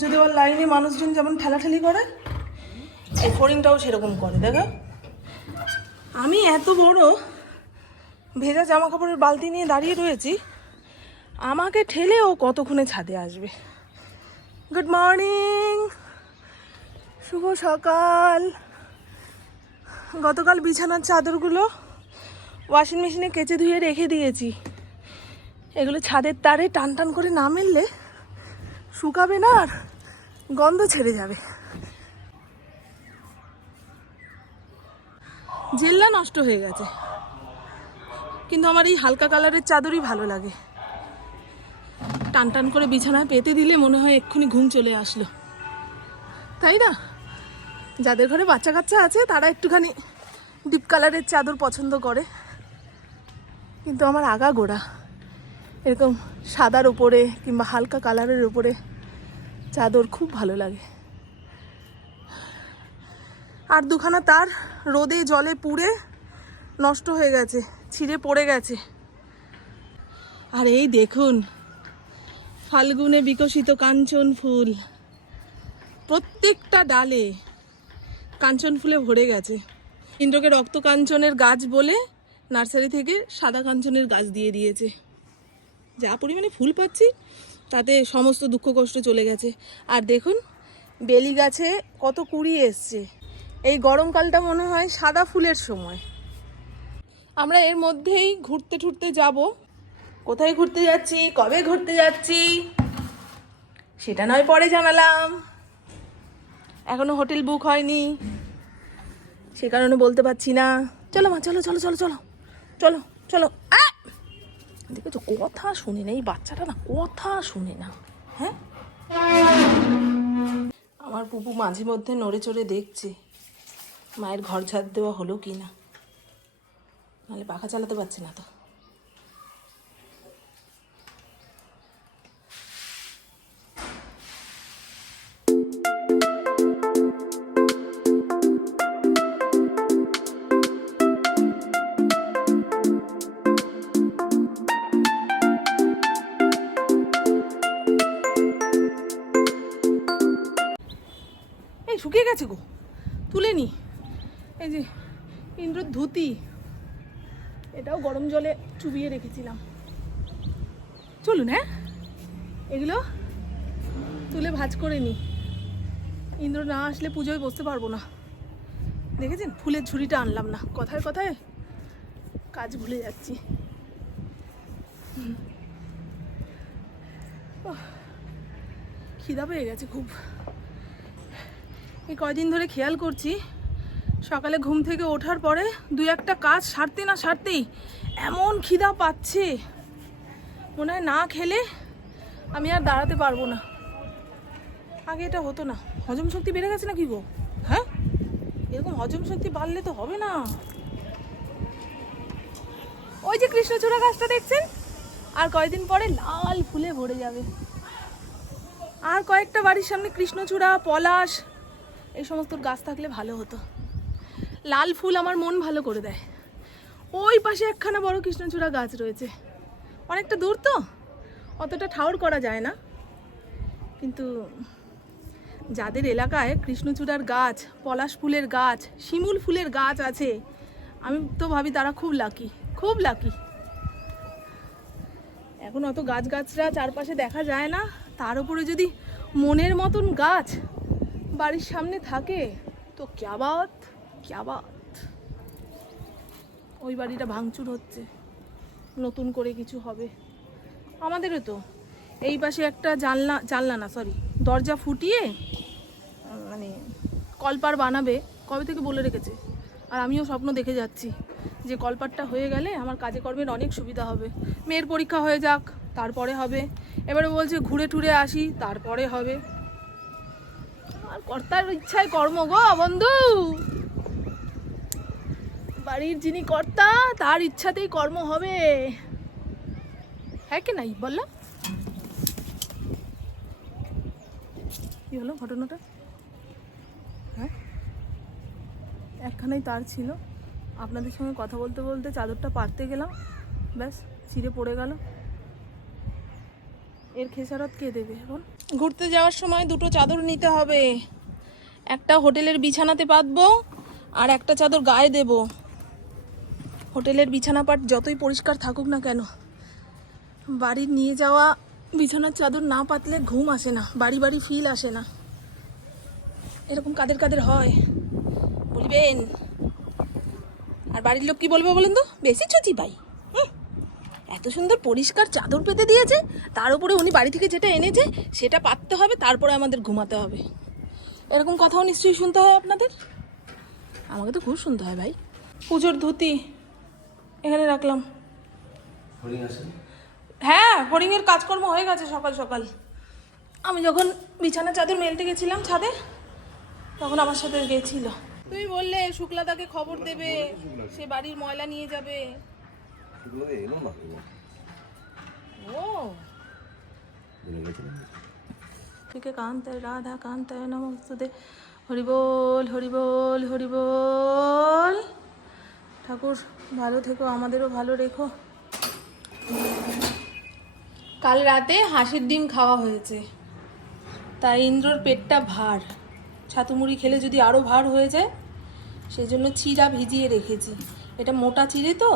পুজো দেওয়ার লাইনে মানুষজন যেমন ঠেলাঠেলি করে, এই ফড়িংটাও সেরকম করে, দেখো। আমি এত বড় ভেজা জামা কাপড়ের বালতি নিয়ে দাঁড়িয়ে রয়েছি, আমাকে ঠেলে ও কতক্ষণে ছাদে আসবে? গুড মর্নিং শুভ সকাল! গতকাল বিছানার চাদরগুলো ওয়াশিং মেশিনে কেচে ধুয়ে রেখে দিয়েছি। এগুলো ছাদের তারে টান টান করে না মেললে শুকাবে না আর। গন্ধ ছেড়ে যাবে। জেল্লা নষ্ট হয়ে গেছে। কিন্তু আমার এই হালকা কালারের চাদরই ভালো লাগে। টান টান করে বিছানায় পেতে দিলে মনে হয় এক্ষুনি ঘুম চলে আসলো। তাই না? যাদের ঘরে বাচ্চা কাচ্চা আছে, তারা একটুখানি ডিপ কালারের চাদর পছন্দ করে। কিন্তু আমার আগা গোড়া, এরকম সাদার উপরে কিংবা হালকা কালারের উপরে চাদর খুব ভালো লাগে। আর দুখানা তার রোদে জলে পুড়ে নষ্ট হয়ে গেছে, ছিঁড়ে পড়ে গেছে। আর এই দেখুন, ফাল্গুনে বিকশিত কাঞ্চন ফুল। প্রত্যেকটা ডালে কাঞ্চন ফুলে ভরে গেছে। ইন্দ্রকে রক্ত কাঞ্চনের গাছ বলে নার্সারি থেকে সাদা কাঞ্চনের গাছ দিয়ে দিয়েছে। যা পরিমাণে ফুল পাচ্ছি তাতে সমস্ত দুঃখ কষ্ট চলে গেছে। আর দেখুন, বেলি গাছে কত কুড়ি এসছে। এই গরমকালটা মনে হয় সাদা ফুলের সময়। আমরা এর মধ্যেই ঘুরতে ঠুরতে যাব। কোথায় ঘুরতে যাচ্ছি? কবে ঘুরতে যাচ্ছি? সেটা নয়, পরে জানালাম। এখনও হোটেল বুক হয়নি। সে কারণে বলতে পারছি না। চলো মা, চলো চলো চলো চলো। চলো চলো। আ! দেখেছ কথা শুনে না, এই বাচ্চাটা না কথা শুনে না হ্যাঁ? আমার পুপু মাঝে মধ্যে নড়ে চড়ে দেখছে মায়ের ঘর ঝাড় দেওয়া হলো কি না, নাহলে পাখা চালাতে পারছে না তো। গেছে গো। তুলে নি। এই যে ইন্দ্রর ধুতি। এটাও গরম জলে চুবিয়ে রেখেছিলাম। চলুন হ্যাঁ? এগুলো তুলে ভাজ করে নি। ইন্দ্র না আসলে পুজোয় বসতে পারব না। দেখেছেন? ফুলের ঝুড়িটা আনলাম না। কথায় কথায় কাজ ভুলে যাচ্ছি। খিদা পেয়ে গেছে খুব। এই কয়দিন ধরে খেয়াল করছি, সকালে ঘুম থেকে ওঠার পরে দুই একটা কাজ সারতে না সারতেই এমন খিদা পাচ্ছে। মনে হয় না খেলে আমি আর দাঁড়াতে পারব না। আগে এটা হতো না। হজম শক্তি বেড়ে গেছে না কি গো? হ্যাঁ? এরকম হজম শক্তি বাড়লে তো হবে না। ওই যে কৃষ্ণচূড়া গাছটা দেখছেন? আর কয়দিন পরে লাল ফুলে ভরে যাবে। আর কয়েকটা বাড়ির সামনে কৃষ্ণচূড়া পলাশ এই সমস্ত গাছ থাকলে ভালো হতো। লাল ফুল আমার মন ভালো করে দেয়। ওই পাশে একখানা বড় কৃষ্ণচূড়া গাছ রয়েছে। অনেকটা দূর তো? অতটা ঠাউর করা যায় না। কিন্তু যাদের এলাকায় কৃষ্ণচূড়ার গাছ, পলাশ ফুলের গাছ, শিমুল ফুলের গাছ আছে, আমি তো ভাবি তারা খুব লাকি খুব লাকি এখন অত গাছ গাছরা চারপাশে দেখা যায় না। তার উপরে যদি মনের মতন গাছ বাড়ির সামনে থাকে? তো ক্যাবাত ক্যাবাত ওই বাড়িটা ভাঙচুর হচ্ছে। নতুন করে কিছু হবে। আমাদেরও তো। এই পাশে একটা জানলা জানলা না সরি দরজা ফুটিয়ে মানে কলপার বানাবে, কবে থেকে বলে রেখেছে? আর আমিও স্বপ্ন দেখে যাচ্ছি যে কলপারটা হয়ে গেলে আমার কাজে কর্মের অনেক সুবিধা হবে। মেয়ের পরীক্ষা হয়ে যাক, তারপরে হবে। এবারে বলছে, ঘুরে টুরে আসি, তারপরে হবে। কর্তার ইচ্ছায় কর্ম গো, বন্ধু। বাড়ির যিনি কর্তা, তার ইচ্ছাতেই কর্ম হবে। হ্যাঁ কি নাই? বললাম কি হলো ঘটনাটা? হ্যাঁ? একখানেই তার ছিল। আপনাদের সঙ্গে কথা বলতে বলতে চাদরটা পারতে গেলাম। ব্যাস, ছিঁড়ে পড়ে গেল। এর খেসারত কে দেবে এখন? ঘুরতে যাওয়ার সময় দুটো চাদর নিতে হবে। একটা হোটেলের বিছানাতে পাতবো আর একটা চাদর গায়ে দেব। হোটেলের বিছানা পাট যতই পরিষ্কার থাকুক না কেন, বাড়ির নিয়ে যাওয়া বিছানার চাদর না পাতলে ঘুম আসে না, বাড়ি বাড়ি ফিল আসে না। এরকম কাদের কাদের হয়, বলবেন? আর বাড়ির লোক কি বলবে বলেন তো? বেশি চুচি পাই এত সুন্দর পরিষ্কার চাদর পেতে দিয়েছে, তার উপরে উনি বাড়ি থেকে যেটা এনেছে, সেটা পাততে হবে, তারপরে আমাদের ঘুমাতে হবে। এরকম কথাও নিশ্চয়ই শুনতে হয় আপনাদের? আমাকে তো খুব শুনতে হয় ভাই। পুজোর ধুতি এখানে রাখলাম। হ্যাঁ হরিণের কাজকর্ম হয়ে গেছে সকাল সকাল। আমি যখন বিছানা চাদর মেলতে গেছিলাম ছাদে তখন আমার সাথে গেছিল। তুমি বললে শুক্লা শুক্লাদাকে খবর দেবে সে বাড়ির ময়লা নিয়ে যাবে। ও। থেকে কান্তায় রাধা কান্তায় নমস্তুতে। হরিবোল হরিবোল হরিবোল। ঠাকুর, ভালো থেকো, আমাদেরও ভালো রেখো। কাল রাতে হাঁসের ডিম খাওয়া হয়েছে। তাই ইন্দ্রর পেটটা ভার। ছাতুমুড়ি খেলে যদি আরও ভার হয়ে যায় সেই জন্য চিরা ভিজিয়ে রেখেছি। এটা মোটা চিড়ে তো,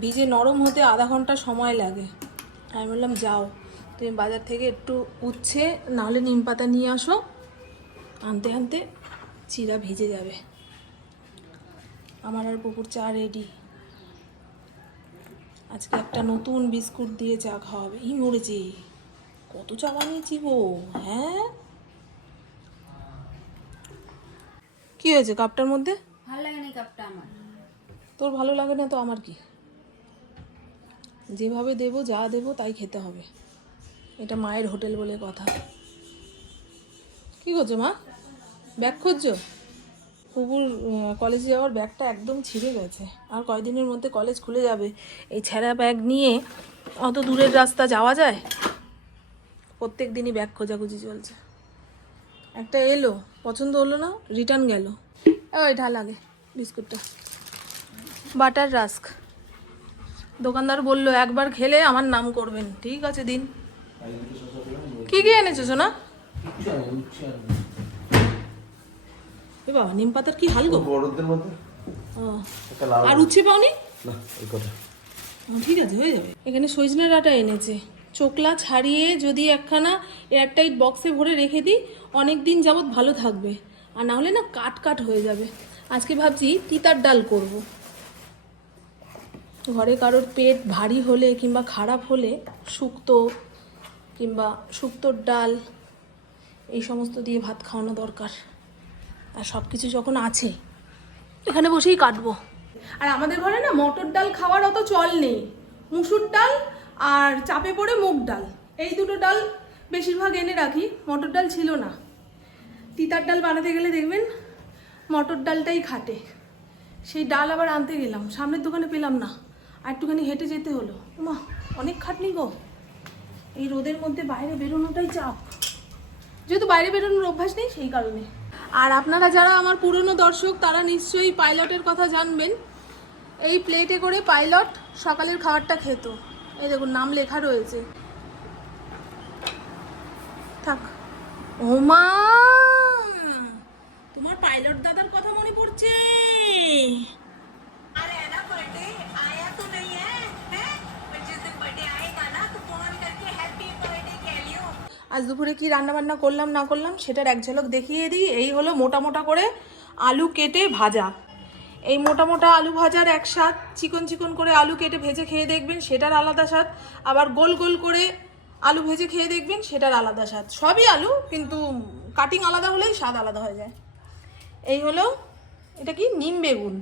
ভিজে নরম হতে আধা ঘণ্টা সময় লাগে। আমি বললাম, যাও। তুমি বাজার থেকে একটু উচ্ছে নাহলে নিম পাতা নিয়ে আসো। আনতে আনতে চিরা ভিজে যাবে। আমার আর পুকুর চা রেডি আজকে একটা নতুন বিস্কুট দিয়ে চা খাওয়াবে। ই মরেছে। কত চা বানিয়েছি গো হ্যাঁ? কি হয়েছে কাপটার মধ্যে? ভালো লাগে না কাপটা আমার। তোর ভালো লাগে না তো আমার কি? যেভাবে দেবো যা দেবো তাই খেতে হবে। এটা মায়ের হোটেল বলে কথা। কি করছ মা? ব্যাগ খুঁজছো? পুকুর কলেজে যাওয়ার ব্যাগটা একদম ছিঁড়ে গেছে। আর কয়দিনের মধ্যে কলেজ খুলে যাবে। এই ছেঁড়া ব্যাগ নিয়ে অত দূরের রাস্তা যাওয়া যায়? প্রত্যেক দিনই ব্যাগ খোঁজাখুঁজি চলছে। একটা এলো, পছন্দ হলো না রিটার্ন গেল। ওই ঢাল আগে, বিস্কুটটা। Butter rusk. দোকানদার বলল, একবার খেলে আমার নাম করবেন। ঠিক আছে, দিন। কি কি এনেছো সোনা? বাবা নিম পাতার কি হাল গো? বড়দের মধ্যে। ও, আর উচ্ছে পাওনি? না এই কথা ঠিক আছে হয়ে যাবে। এখানে সজনে ডাঁটা এনেছে। চোকলা ছাড়িয়ে যদি একখানা এয়ারটাইট বক্সে ভরে রেখে দিই অনেক দিন যাবৎ ভালো থাকবে। আর না হলে না কাট কাট হয়ে যাবে। আজকে ভাবছি তিতার ডাল করব। ঘরে কারোর পেট ভারী হলে কিংবা খারাপ হলে শুক্তো কিংবা শুক্তোর ডাল, এই সমস্ত দিয়ে ভাত খাওয়ানো দরকার। আর সব কিছু যখন আছে, এখানে বসেই কাটবো। আর আমাদের ঘরে না মটর ডাল খাওয়ার অত চল নেই। মুসুর ডাল আর চাপে পড়ে মুগ ডাল, এই দুটো ডাল বেশিরভাগ এনে রাখি। মটর ডাল ছিল না। তিতার ডাল বানাতে গেলে দেখবেন মটর ডালটাই খাটে। সেই ডাল আবার আনতে গেলাম, সামনের দোকানে পেলাম না। আর একটুখানি হেঁটে যেতে হলো। মা অনেক খাটনি গো। এই রোদের মধ্যে বাইরে বেরোনোটাই চাপ। যেহেতু বাইরে বেরোনোর অভ্যাস নেই সেই কারণে। আর আপনারা যারা আমার পুরনো দর্শক তারা নিশ্চয়ই পাইলটের কথা জানবেন। এই প্লেটে করে পাইলট সকালের খাবারটা খেত। এই দেখুন নাম লেখা রয়েছে। থাক। ওমা! তোমার পাইলট দাদার কথা মনে পড়ছে। আরে আয়া আজ দুপুরে কি রান্না বান্না করলাম, না করলাম, সেটার এক ঝলক দেখিয়ে দিই। এই হলো মোটা মোটা করে আলু কেটে ভাজা। এই মোটা মোটা আলু ভাজার এক স্বাদ, চিকন চিকন করে আলু কেটে ভেজে খেয়ে দেখবেন, সেটার আলাদা স্বাদ। আবার গোল গোল করে আলু ভেজে খেয়ে দেখবেন, সেটার আলাদা স্বাদ। সবই আলু, কিন্তু কাটিং আলাদা হলেই স্বাদ আলাদা হয়ে যায়। এই হলো, এটা কি? নিম বেগুন।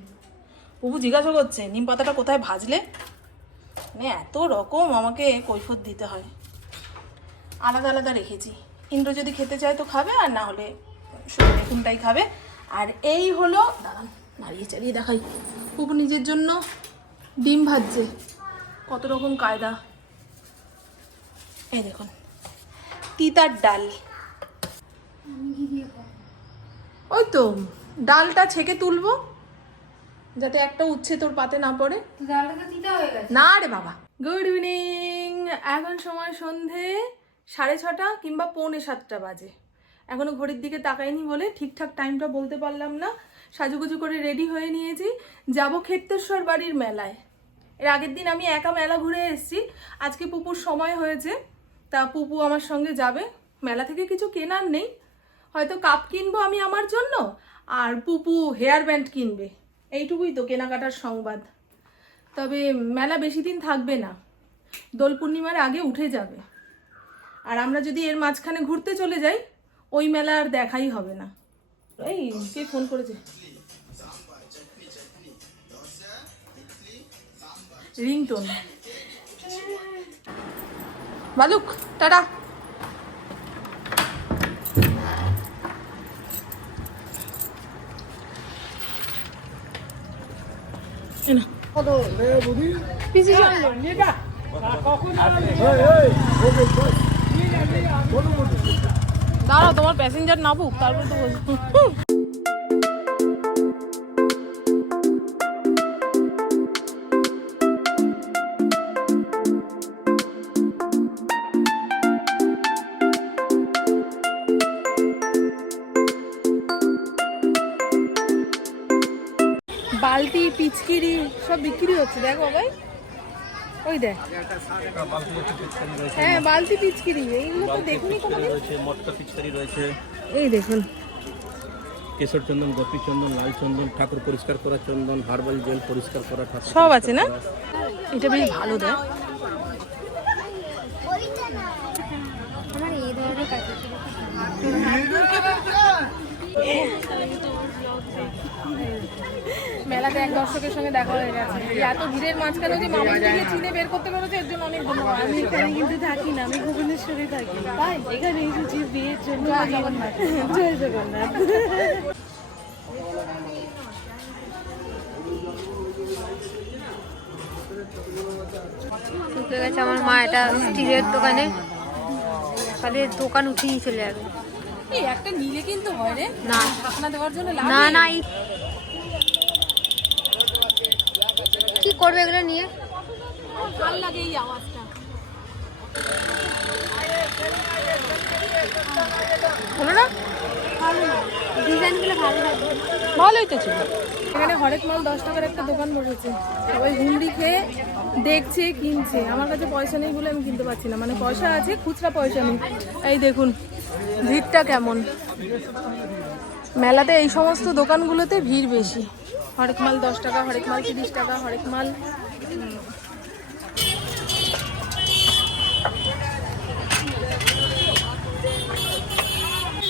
বুবু জিজ্ঞাসা করছে, নিম পাতাটা কোথায় ভাজলে? মানে এত রকম আমাকে কৈফত দিতে হয়। আলাদা আলাদা রেখেছি। ইন্দ্র যদি খেতে চায় তো খাবে আর না হলে শুধু বেগুনটাই খাবে। আর এই হলো দাঁড়ান নাড়িয়ে চাড়িয়ে দেখাই। খুব নিজের জন্য ডিম ভাজছে। কত রকম কায়দা। এই দেখুন তিতার ডাল। ওই তো ডালটা ছেঁকে তুলবো যাতে একটা উচ্ছে তোর পাতে না পড়ে। না রে বাবা। গুড ইভিনিং এখন সময় সন্ধে। সাড়ে ছটা কিংবা পৌনে সাতটা বাজে। এখনও ঘড়ির দিকে তাকাইনি বলে ঠিকঠাক টাইমটা বলতে পারলাম না। সাজুগুজু করে রেডি হয়ে নিয়েছি। যাব ক্ষেত্রেশ্বর বাড়ির মেলায়। এর আগের দিন আমি একা মেলা ঘুরে এসেছি। আজকে পুপুর সময় হয়েছে। তা পুপু আমার সঙ্গে যাবে। মেলা থেকে কিছু কেনার নেই। হয়তো কাপ কিনবো আমি আমার জন্য, আর পুপু হেয়ার ব্যান্ড কিনবে। এইটুকুই তো কেনাকাটার সংবাদ। তবে মেলা বেশি দিন থাকবে না। দোল পূর্ণিমার আগে উঠে যাবে। আর আমরা যদি এর মাঝখানে ঘুরতে চলে যাই ওই মেলা আর দেখাই হবে না এই কে ফোন করেছে রিংটোন বালুক টাটা। পিসি চল। দাঁড়াও তোমার প্যাসেঞ্জার নামুক তারপর তো বলব। বালতি পিচকিরি সব বিক্রি হচ্ছে দেখো ভাই। ওই দেখ। হ্যাঁ বালতি পিচকিরি। এইগুলো তো দেখিনি কোনোদিন। রয়েছে মটকা পিচকারি রয়েছে। এই দেখুন। কেশর চন্দন গোপী চন্দন লাল চন্দন ঠাকুর পরিষ্কার করা চন্দন হার্বাল জেল পরিষ্কার করা ঠাকুর সব আছে না? এটা বেশ ভালো দেখ। আমার এই ধরনের কাছে মেলাতে এক দর্শকের সঙ্গে দেখা হয়ে গেছে। এত ভিড়ের মাঝখানে যে মামাকে চিনে বের করতে পেরেছে এর জন্য অনেক ধন্যবাদ। আমি এখানে কিন্তু থাকি না আমি ভুবনেশ্বরে থাকি। তাই এখানে এসেছি বিয়ের জন্য জয় জগন্নাথ। জয় জগন্নাথ। ঢুকে গেছে আমার মা এটা স্টিলের দোকানে। তাহলে দোকান উঠিয়ে চলে যাবে। একটা নিলে কিন্তু হয় রে। না। দেওয়ার জন্য না না এই- কি করবে এগুলো নিয়ে? ভালো লাগে এই আওয়াজটা। হলো না। ডিজাইনগুলো ভালো লাগবে ভালোই তো ছিল। এখানে হরেক মাল দশ টাকার একটা দোকান বসেছে। সবাই হুমড়ি খেয়ে দেখছে কিনছে। আমার কাছে পয়সা নেই বলে আমি কিনতে পারছি না। মানে পয়সা আছে খুচরা পয়সা নেই। এই দেখুন ভিড়টা কেমন। মেলাতে এই সমস্ত দোকানগুলোতে ভিড় বেশি। হরেক মাল দশ টাকা হরেক মাল তিরিশ টাকা হরেক মাল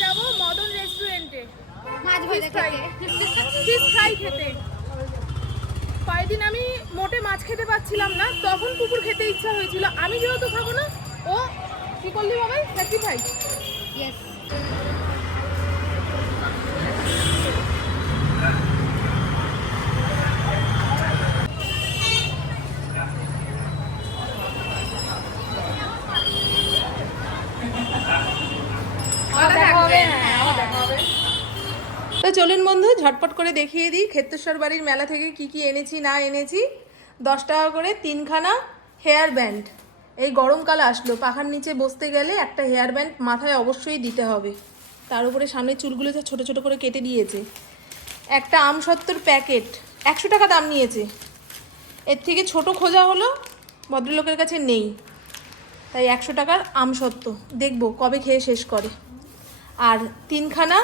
যাব মদন রেস্টুরেন্টে মাছ ভাজা খেতে। ফিশ ফ্রাই খেতে। কয়েকদিন আমি মোটে মাছ খেতে পাচ্ছিলাম না তখন কুকুর খেতে ইচ্ছা হয়েছিল। আমি যেহেতু খাব না ও কি করলি বাবাই? স্যাক্রিফাইস ইয়েস তো চলুন বন্ধু, ঝটপট করে দেখিয়ে দিই ক্ষেত্রেশ্বর বাড়ির মেলা থেকে কি কি এনেছি, না এনেছি। দশ টাকা করে তিনখানা হেয়ার ব্যান্ড এই গরমকাল আসলো, পাখার নিচে বসতে গেলে একটা হেয়ার ব্যান্ড মাথায় অবশ্যই দিতে হবে। তার উপরে সামনের চুলগুলো যা ছোটো ছোটো করে কেটে দিয়েছে। একটা আমসত্তর প্যাকেট, একশো টাকা দাম নিয়েছে। এর থেকে ছোট খোঁজা হলো, ভদ্রলোকের কাছে নেই। তাই একশো টাকার আম আমসত্ত্ব, দেখব কবে খেয়ে শেষ করে। আর তিনখানা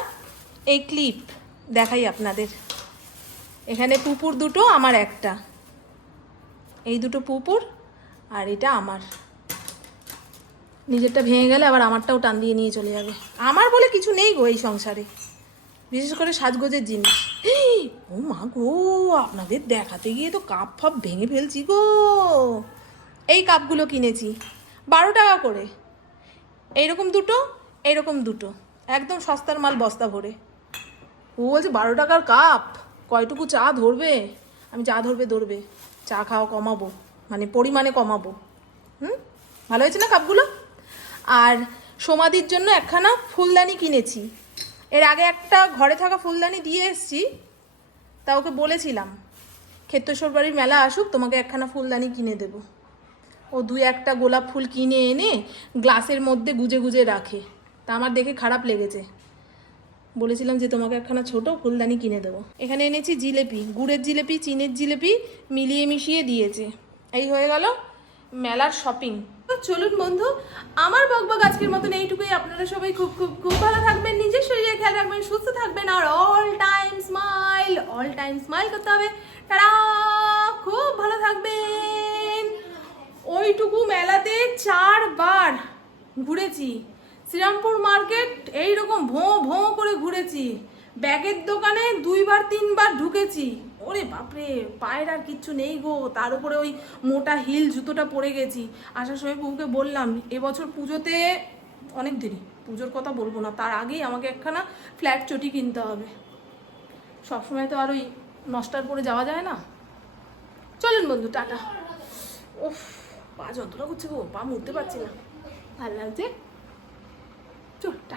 এই ক্লিপ দেখাই আপনাদের। এখানে পুপুর দুটো, আমার একটা। এই দুটো পুপুর আর এটা আমার। নিজেরটা ভেঙে গেলে আবার আমারটাও টান দিয়ে নিয়ে চলে যাবে। আমার বলে কিছু নেই গো এই সংসারে। বিশেষ করে সাজগোজের জিনিস। ও মা গো, আপনাদের দেখাতে গিয়ে তো কাপ ফাপ ভেঙে ফেলছি গো। এই কাপগুলো কিনেছি, বারো টাকা করে। এইরকম দুটো এইরকম দুটো। একদম সস্তার মাল বস্তা ভরে। ও বলছে, বারো টাকার কাপ। কয়টুকু চা ধরবে? আমি চা ধরবে ধরবে। চা খাওয়া কমাবো। মানে পরিমাণে কমাবো। হুম? ভালো হয়েছে না কাপগুলো? আর সমাধির জন্য একখানা ফুলদানি কিনেছি। এর আগে একটা ঘরে থাকা ফুলদানি দিয়ে এসছি, তা ওকে বলেছিলাম ক্ষেত্রেশ্বর বাড়ির মেলা আসুক, তোমাকে একখানা ফুলদানি কিনে দেবো। ও দু একটা গোলাপ ফুল কিনে এনে গ্লাসের মধ্যে গুজে গুজে রাখে। তা আমার দেখে খারাপ লেগেছে। বলেছিলাম যে তোমাকে একখানা ছোট ফুলদানি কিনে দেবো। এখানে এনেছি জিলেপি, গুড়ের জিলেপি, চিনের জিলেপি মিলিয়ে মিশিয়ে দিয়েছে। এই হয়ে গেল মেলার শপিং চলুন বন্ধু, আমার বকবক আজকের মতন এইটুকুই। আপনারা সবাই খুব খুব খুব ভালো থাকবেন, নিজের শরীরে খেয়াল রাখবেন, সুস্থ থাকবেন আর all time smile all time smile করতে হবে। তারা খুব ভালো থাকবেন। ওইটুকু মেলাতে চারবার ঘুরেছি। শ্রীরামপুর মার্কেট, এইরকম ভোঁ ভোঁ করে ঘুরেছি। ব্যাগের দোকানে দুইবার, তিনবার ঢুকেছি। ওরে বাপরে, পায়ের আর কিচ্ছু নেই গো। তার উপরে ওই মোটা হিল জুতোটা পরে গেছি। আসার সময় বউকে বললাম, এবছর পুজোতে অনেক দেরি, পুজোর কথা বলব না। তার আগেই আমাকে একখানা ফ্ল্যাট চটি কিনতে হবে। সবসময় তো আর ওই নষ্টার পরে যাওয়া যায় না। চলুন বন্ধু, টাটা। ওফ পা যন্ত্রণা করছে গো, পা মুড়তে পারছি না। ভালো লাগছে? চল টাটা।